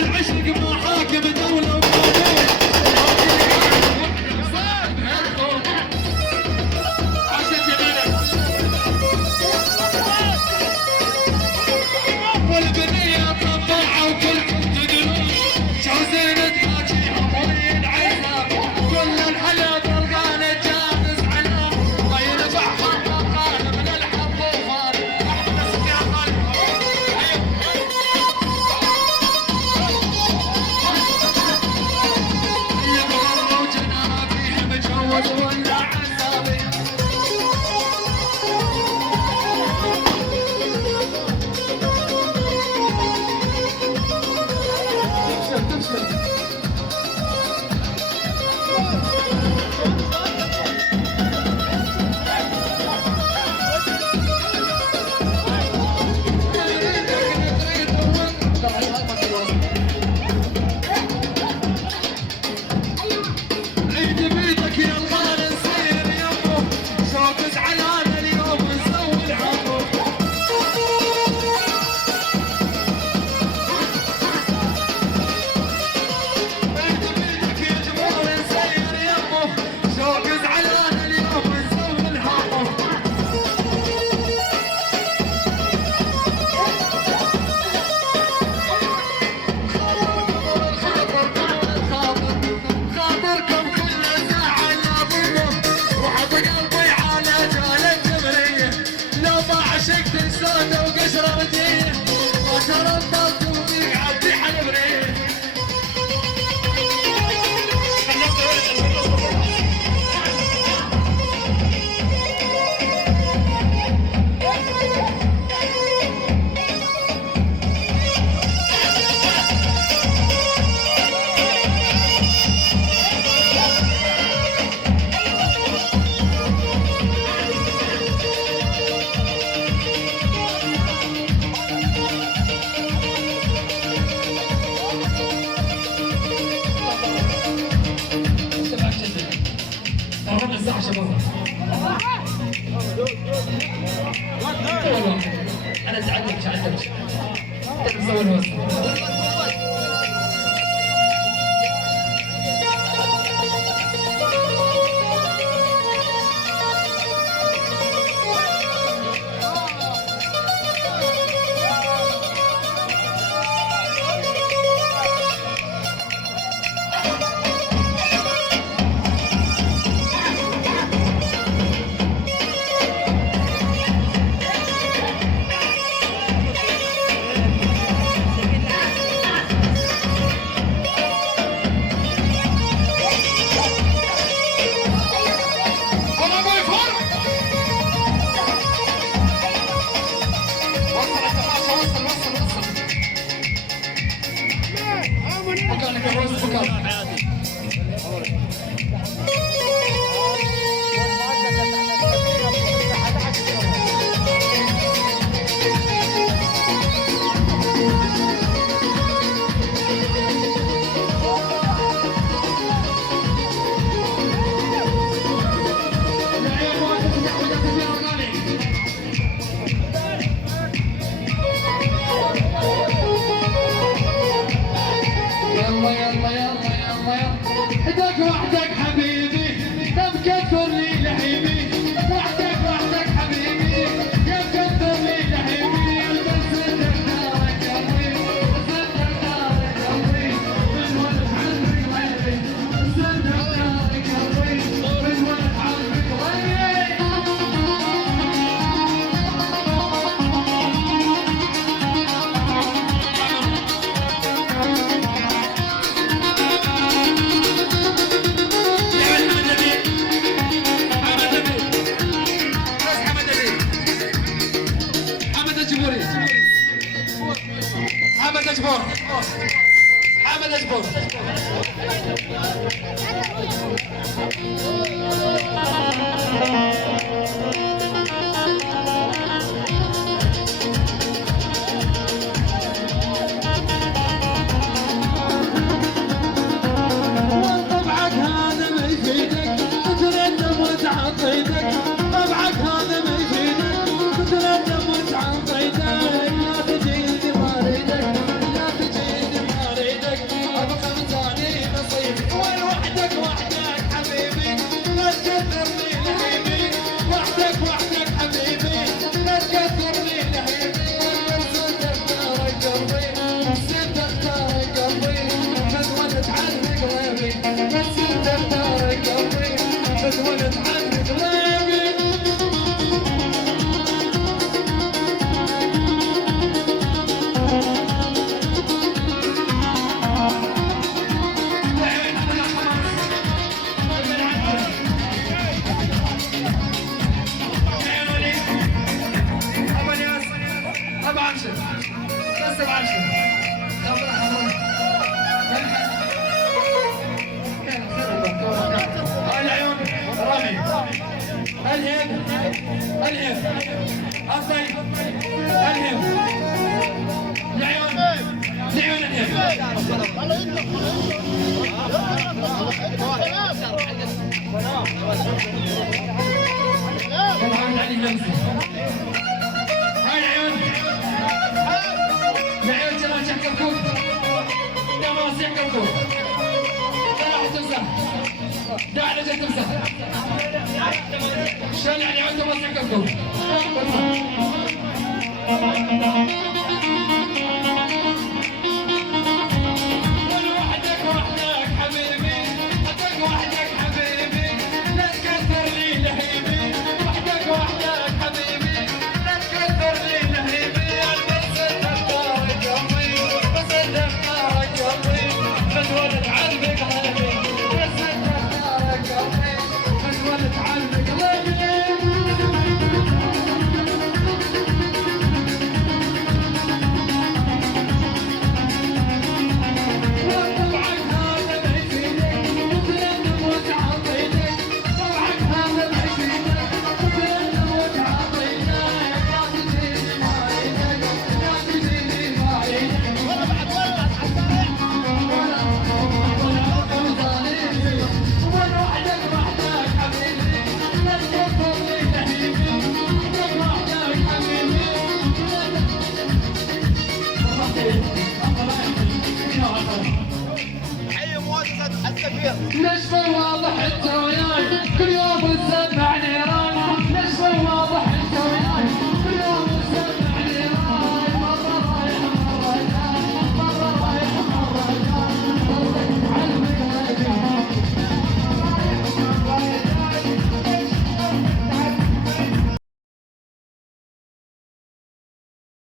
العشق ما حاكم دولة وقانون. والبنية طباعة وكلكم تدرون شوزين تلاقيها طويل عينها كل الحلا طلقانة جاهز علام ما ينفع خطقان من الحب وفار احبس يا قلب اللي بغروا جنابي مجوز ولا عذابي. عيد بيدك يا الغالي نصير يمه شوق زعلان اليوم نسوي العمر. عيد بيدك يا جمهور نصير يمه شوق زعلان اليوم نسوي العمر. خاطركم كل ساعة ناظره وحط قلبي على جال الجبرية لو ما عشقت لسانه وقشره وديه ما ترددت وبيك عبدي حلبريه. قربنا الساعة شباب. أنا ساعدتك مش عندك. أنت بتسوي الوصف. مكانك الرز مكانك. يلا يلا يلا يلا يلا ايدك وحدك حبيبي تبقى تكون لي لعيبي وحدك وحدك حبيبي يبقى تكون لي لعيبي صدق دارك قلبي صدق دارك قلبي من ولد عمري غيري صدق دارك قلبي من ولد عمري غيري. حمد اجبر حمد اجبر طبعك هذا ما يفيدك تتندم وتعطيتك طبعك هذا ما يفيدك تتندم وتعطيتك لا تجي طبعا علي لمسه هاي العيون العيون ترى تحكمكم يا ما يحكمكم لا راح تمسح لا على جد تمسح شلون يعني عندهم ما يحكمكم حي مؤسسة السفير. ليش مو واضح انت وياي؟